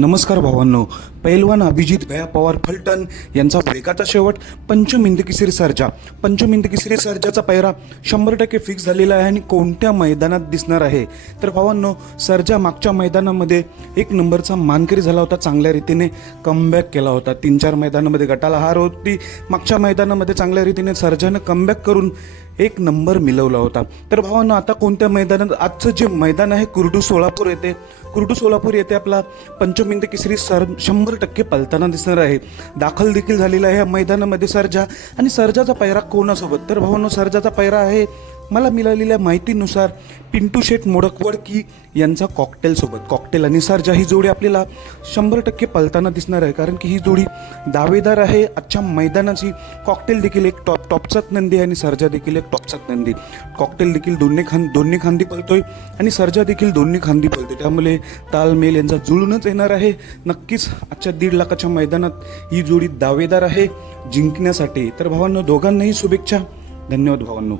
नमस्कार भावांनो. पैलवान अभिजित भया पवार फलटण यांचा वेगाचा शेवट पंचमिंद किसरी सर्जा. पंचमिंद किसरी सर्जाचा पैरा शंभर टक्के फिक्स झालेला आहे आणि कोणत्या मैदानात दिसणार आहे? तर भावांनो सर्जा मागच्या मैदानामध्ये एक नंबरचा मानकरी झाला होता चांगल्या रीतीने कमबॅक केला होता. तीन चार मैदानामध्ये गटाला हार होती. मागच्या मैदानामध्ये चांगल्या रीतीने सर्जानं कमबॅक करून एक नंबर मिळवला होता. तर भावांनो आता कोणत्या मैदानात आजचं जे मैदान आहे कुर्डू सोलापूर येथे. कुर्डू सोलापूर येथे आपला पंचमिंद केसरी सर शंभर टक्के पलताना दिसणार आहे. दाखल देखील झालेला आहे या मैदानामध्ये सर्जा. आणि सर्जाचा पैरा कोणासोबत? तर भावांनो सर्जाचा पैरा आहे मला मिळालेल्या माहितीनुसार पिंटू शेठ मोडकवडकी यांचा कॉकटेलसोबत कॉकटेल आणि सारजा ही जोडी आपल्याला शंभर टक्के पलताना दिसणार आहे. कारण की ही जोडी दावेदार आहे. आजच्या मैदानाची कॉकटेल देखील एक टॉप टॉपचाच नंदी आणि सर्जा देखील एक टॉपचाच नंदी. कॉकटेल देखील दोन्ही खां दोन्ही खांदी पलतोय आणि सर्जा देखील दोन्ही खांदी पलतोय त्यामुळे तालमेल यांचा जुळूनच येणार आहे. नक्कीच आजच्या दीड लाखाच्या मैदानात ही जोडी दावेदार आहे जिंकण्यासाठी. तर भावांनो दोघांनाही शुभेच्छा. धन्यवाद भावांनो.